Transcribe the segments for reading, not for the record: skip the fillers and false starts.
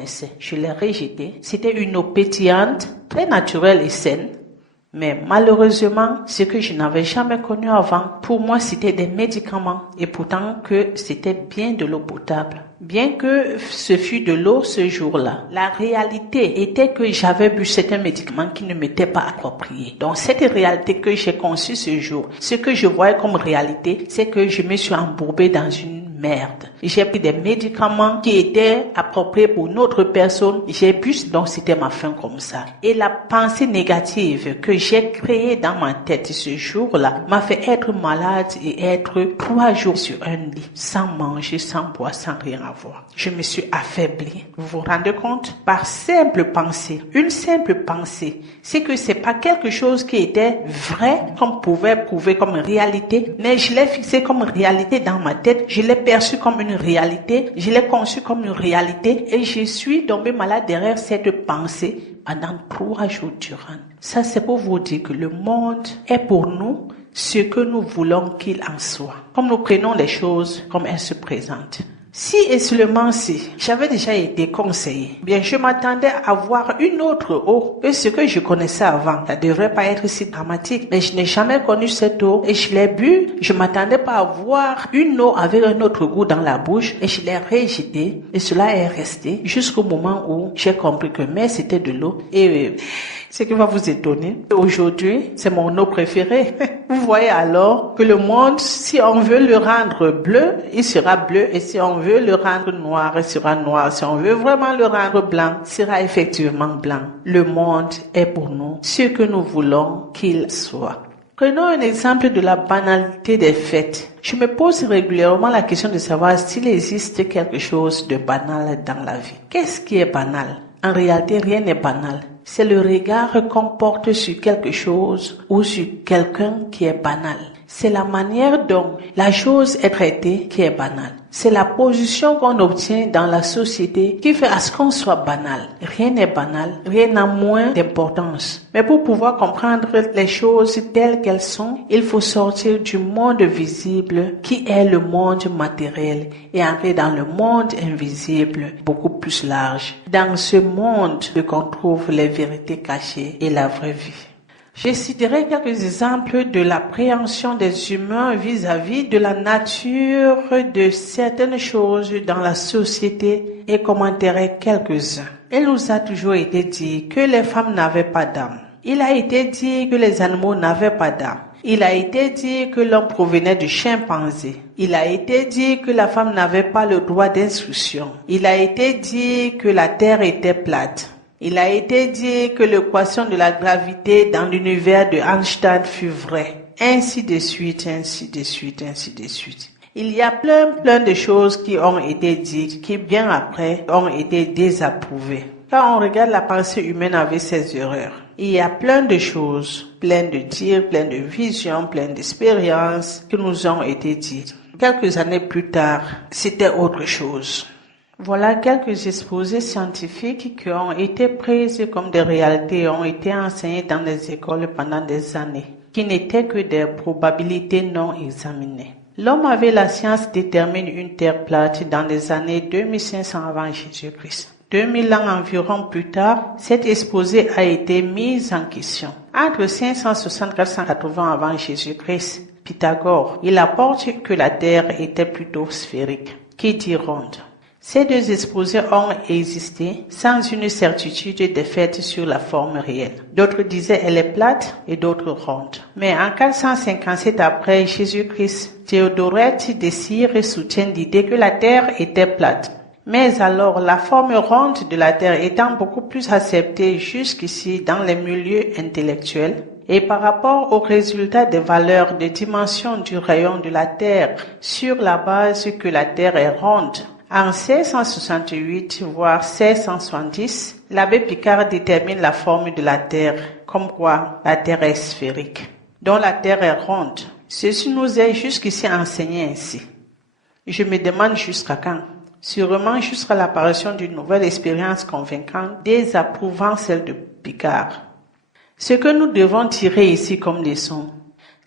connaissais. Je l'ai rejetée. C'était une eau pétillante, très naturelle et saine. Mais malheureusement, ce que je n'avais jamais connu avant, pour moi, c'était des médicaments. Et pourtant que c'était bien de l'eau potable. Bien que ce fût de l'eau ce jour-là, la réalité était que j'avais bu certains médicaments qui ne m'étaient pas appropriés. Donc cette réalité que j'ai conçue ce jour, ce que je voyais comme réalité, c'est que je me suis embourbée dans une merde. J'ai pris des médicaments qui étaient appropriés pour une autre personne. J'ai bu, donc c'était ma fin comme ça. Et la pensée négative que j'ai créée dans ma tête ce jour-là m'a fait être malade et être 3 jours sur un lit, sans manger, sans boire, sans rien avoir. Je me suis affaiblie. Vous vous rendez compte? Par simple pensée. Une simple pensée. C'est que c'est pas quelque chose qui était vrai, qu'on pouvait prouver comme réalité, mais je l'ai fixé comme réalité dans ma tête. Je l'ai perçu comme une réalité. Je l'ai conçu comme une réalité et je suis tombée malade derrière cette pensée pendant 3 jours durant. Ça, c'est pour vous dire que le monde est pour nous ce que nous voulons qu'il en soit. Comme nous prenons les choses comme elles se présentent. Si et seulement si j'avais déjà été conseillé, bien je m'attendais à voir une autre eau que ce que je connaissais avant. Ça devrait pas être si dramatique, mais je n'ai jamais connu cette eau et je l'ai bu. Je m'attendais pas à voir une eau avec un autre goût dans la bouche et je l'ai rejetée et cela est resté jusqu'au moment où j'ai compris que mais c'était de l'eau et ce qui va vous étonner, aujourd'hui, c'est mon eau préférée. Vous voyez alors que le monde, si on veut le rendre bleu, il sera bleu. Et si on veut le rendre noir, il sera noir. Si on veut vraiment le rendre blanc, il sera effectivement blanc. Le monde est pour nous ce que nous voulons qu'il soit. Prenons un exemple de la banalité des fêtes. Je me pose régulièrement la question de savoir s'il existe quelque chose de banal dans la vie. Qu'est-ce qui est banal? En réalité, rien n'est banal. C'est le regard qu'on porte sur quelque chose ou sur quelqu'un qui est banal. C'est la manière dont la chose est traitée qui est banale. C'est la position qu'on obtient dans la société qui fait à ce qu'on soit banal. Rien n'est banal, rien n'a moins d'importance. Mais pour pouvoir comprendre les choses telles qu'elles sont, il faut sortir du monde visible qui est le monde matériel et entrer dans le monde invisible beaucoup plus large. Dans ce monde qu'on trouve les vérités cachées et la vraie vie. Je citerai quelques exemples de l'appréhension des humains vis-à-vis de la nature de certaines choses dans la société et commenterai quelques-uns. Il nous a toujours été dit que les femmes n'avaient pas d'âme. Il a été dit que les animaux n'avaient pas d'âme. Il a été dit que l'homme provenait du chimpanzé. Il a été dit que la femme n'avait pas le droit d'instruction. Il a été dit que la terre était plate. Il a été dit que l'équation de la gravité dans l'univers de Einstein fut vraie. Ainsi de suite, ainsi de suite, ainsi de suite. Il y a plein de choses qui ont été dites, qui bien après ont été désapprouvées. Quand on regarde la pensée humaine avec ses erreurs, il y a plein de choses, plein de dires, plein de visions, plein d'expériences qui nous ont été dites. Quelques années plus tard, c'était autre chose. Voilà quelques exposés scientifiques qui ont été prises comme des réalités et ont été enseignées dans les écoles pendant des années, qui n'étaient que des probabilités non examinées. L'homme avec la science détermine une terre plate dans les années 2500 avant Jésus-Christ. 2000 ans environ plus tard, cet exposé a été mis en question. Entre 560 et 480 avant Jésus-Christ, Pythagore, il apporte que la terre était plutôt sphérique, qui dit ronde. Ces deux exposés ont existé sans une certitude des faits sur la forme réelle. D'autres disaient elle est plate et d'autres ronde. Mais en 457 après Jésus-Christ, Théodorète de Cyrè soutient l'idée que la terre était plate. Mais alors, la forme ronde de la terre étant beaucoup plus acceptée jusqu'ici dans les milieux intellectuels, et par rapport aux résultats des valeurs de dimension du rayon de la terre sur la base que la terre est ronde, en 1668, voire 1670, l'abbé Picard détermine la forme de la Terre, comme quoi la Terre est sphérique, dont la Terre est ronde. Ceci nous est jusqu'ici enseigné ainsi. Je me demande jusqu'à quand. Sûrement jusqu'à l'apparition d'une nouvelle expérience convaincante, désapprouvant celle de Picard. Ce que nous devons tirer ici comme leçon,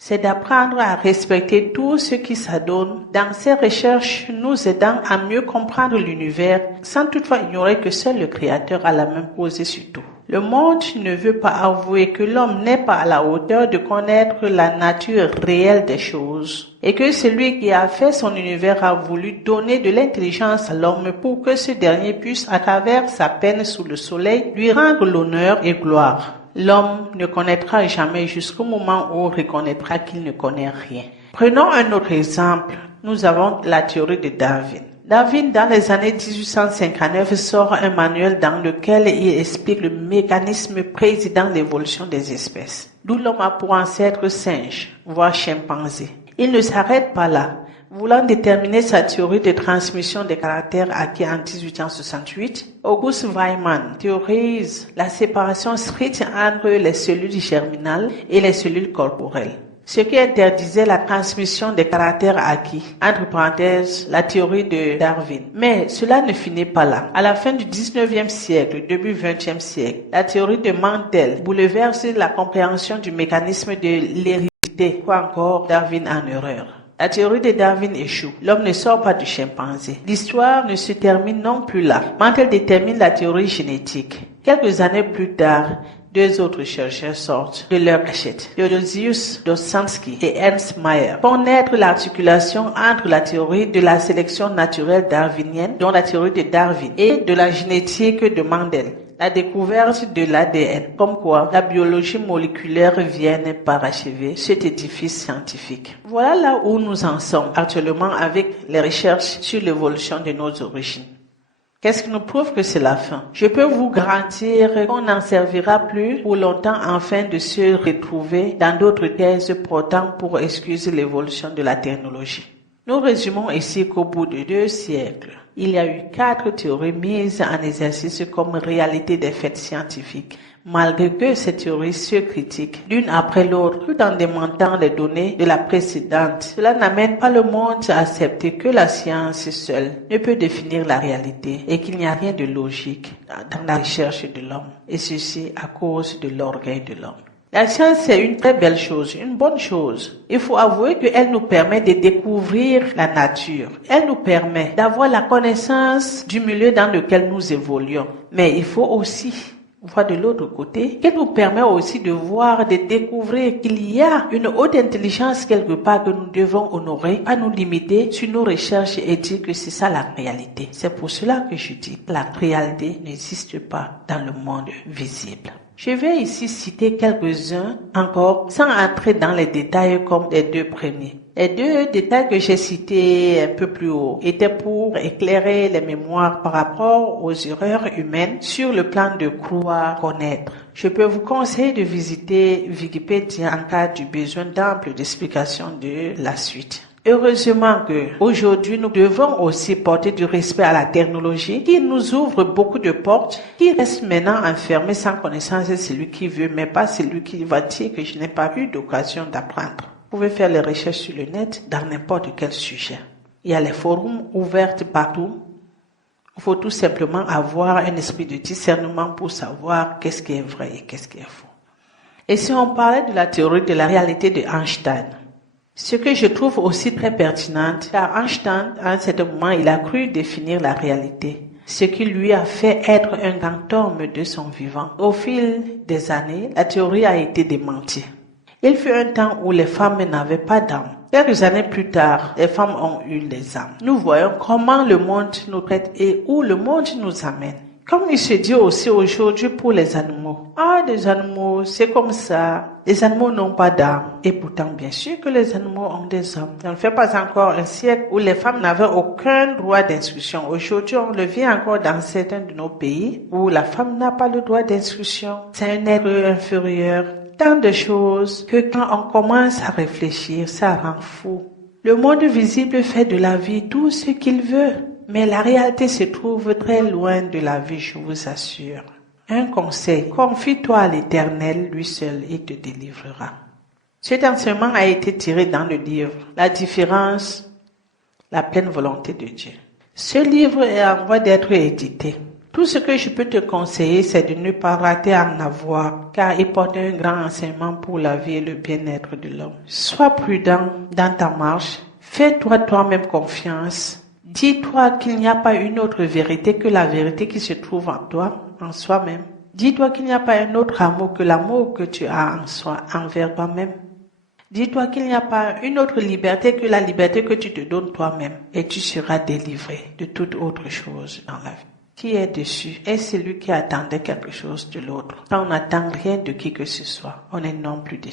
c'est d'apprendre à respecter tout ce qui s'adonne dans ces recherches nous aidant à mieux comprendre l'univers sans toutefois ignorer que seul le Créateur a la main posée sur tout. Le monde ne veut pas avouer que l'homme n'est pas à la hauteur de connaître la nature réelle des choses et que celui qui a fait son univers a voulu donner de l'intelligence à l'homme pour que ce dernier puisse, à travers sa peine sous le soleil, lui rendre l'honneur et gloire. L'homme ne connaîtra jamais jusqu'au moment où il reconnaîtra qu'il ne connaît rien. Prenons un autre exemple. Nous avons la théorie de Darwin. Darwin, dans les années 1859, sort un manuel dans lequel il explique le mécanisme président de l'évolution des espèces. D'où l'homme a pour ancêtre singe, voire chimpanzé. Il ne s'arrête pas là. Voulant déterminer sa théorie de transmission des caractères acquis en 1868, August Weismann théorise la séparation stricte entre les cellules germinales et les cellules corporelles, ce qui interdisait la transmission des caractères acquis, entre parenthèses, la théorie de Darwin. Mais cela ne finit pas là. À la fin du 19e siècle, début 20e siècle, la théorie de Mendel bouleverse la compréhension du mécanisme de l'hérédité, quoi encore Darwin en erreur. La théorie de Darwin échoue. L'homme ne sort pas du chimpanzé. L'histoire ne se termine non plus là. Mendel détermine la théorie génétique. Quelques années plus tard, deux autres chercheurs sortent de leur cachette. Theodosius Dostoevsky et Ernst Mayr font naître l'articulation entre la théorie de la sélection naturelle darwinienne, dont la théorie de Darwin, et de la génétique de Mendel. La découverte de l'ADN, comme quoi la biologie moléculaire vient parachever cet édifice scientifique. Voilà là où nous en sommes actuellement avec les recherches sur l'évolution de nos origines. Qu'est-ce qui nous prouve que c'est la fin? Je peux vous garantir qu'on n'en servira plus pour longtemps afin de se retrouver dans d'autres thèses portant pour excuse l'évolution de la technologie. Nous résumons ici qu'au bout de 2 siècles, il y a eu 4 théories mises en exercice comme réalité des faits scientifiques, malgré que ces théories se critiquent l'une après l'autre tout en démentant les données de la précédente. Cela n'amène pas le monde à accepter que la science seule ne peut définir la réalité et qu'il n'y a rien de logique dans la recherche de l'homme, et ceci à cause de l'orgueil de l'homme. La science, c'est une très belle chose, une bonne chose. Il faut avouer qu'elle nous permet de découvrir la nature. Elle nous permet d'avoir la connaissance du milieu dans lequel nous évoluons. Mais il faut aussi voir de l'autre côté qu'elle nous permet aussi de voir, de découvrir qu'il y a une haute intelligence quelque part que nous devons honorer, pas nous limiter sur nos recherches et dire que c'est ça la réalité. C'est pour cela que je dis que la réalité n'existe pas dans le monde visible. Je vais ici citer quelques-uns encore sans entrer dans les détails comme les 2 premiers. Les 2 détails que j'ai cités un peu plus haut étaient pour éclairer les mémoires par rapport aux erreurs humaines sur le plan de croire connaître. Je peux vous conseiller de visiter Wikipédia en cas du besoin d'amples explications de la suite. Heureusement que aujourd'hui nous devons aussi porter du respect à la technologie qui nous ouvre beaucoup de portes, qui reste maintenant enfermé sans connaissance de celui qui veut, mais pas celui qui va dire que je n'ai pas eu d'occasion d'apprendre. Vous pouvez faire les recherches sur le net dans n'importe quel sujet. Il y a les forums ouverts partout. Il faut tout simplement avoir un esprit de discernement pour savoir qu'est-ce qui est vrai et qu'est-ce qui est faux. Et si on parlait de la théorie de la réalité de Einstein, ce que je trouve aussi très pertinent, car Einstein, à un certain moment, il a cru définir la réalité, ce qui lui a fait être un grand homme de son vivant. Au fil des années, la théorie a été démentie. Il fut un temps où les femmes n'avaient pas d'âme. Quelques années plus tard, les femmes ont eu les âmes. Nous voyons comment le monde nous traite et où le monde nous amène. Comme il se dit aussi aujourd'hui pour les animaux. Ah, les animaux, c'est comme ça. Les animaux n'ont pas d'âme. Et pourtant, bien sûr que les animaux ont des âmes. Ça ne fait pas encore un siècle où les femmes n'avaient aucun droit d'instruction. Aujourd'hui, on le vit encore dans certains de nos pays où la femme n'a pas le droit d'instruction. C'est un être inférieur. Tant de choses que quand on commence à réfléchir, ça rend fou. Le monde visible fait de la vie tout ce qu'il veut. Mais la réalité se trouve très loin de la vie, je vous assure. Un conseil, confie-toi à l'Éternel, lui seul, il te délivrera. Cet enseignement a été tiré dans le livre La différence, la pleine volonté de Dieu. Ce livre est en voie d'être édité. Tout ce que je peux te conseiller, c'est de ne pas rater à en avoir, car il porte un grand enseignement pour la vie et le bien-être de l'homme. Sois prudent dans ta marche. Fais-toi toi-même confiance. Dis-toi qu'il n'y a pas une autre vérité que la vérité qui se trouve en toi, en soi-même. Dis-toi qu'il n'y a pas un autre amour que l'amour que tu as en soi, envers toi-même. Dis-toi qu'il n'y a pas une autre liberté que la liberté que tu te donnes toi-même, et tu seras délivré de toute autre chose dans la vie. Qui est dessus est celui qui attendait quelque chose de l'autre. Quand on n'attend rien de qui que ce soit, on est non plus déçu.